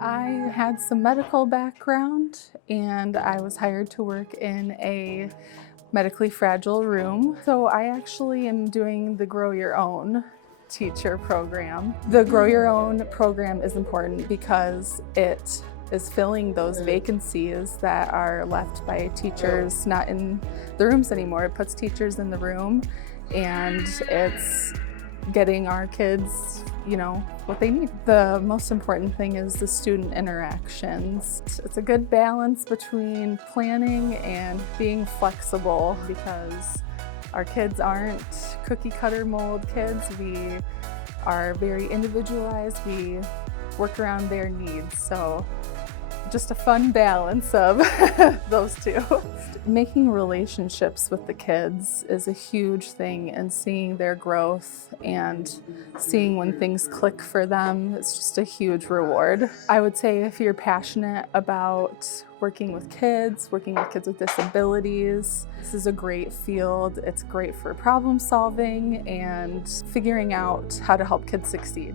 I had some medical background and I was hired to work in a medically fragile room. So I actually am doing the Grow Your Own teacher program. The Grow Your Own program is important because it is filling those vacancies that are left by teachers not in the rooms anymore. It puts teachers in the room and it's getting our kids, what they need. The most important thing is the student interactions. It's a good balance between planning and being flexible because our kids aren't cookie cutter mold kids. We are very individualized. We work around their needs. So just a fun balance of those two. Making relationships with the kids is a huge thing, and seeing their growth and seeing when things click for them is just a huge reward. I would say if you're passionate about working with kids with disabilities, this is a great field. It's great for problem solving and figuring out how to help kids succeed.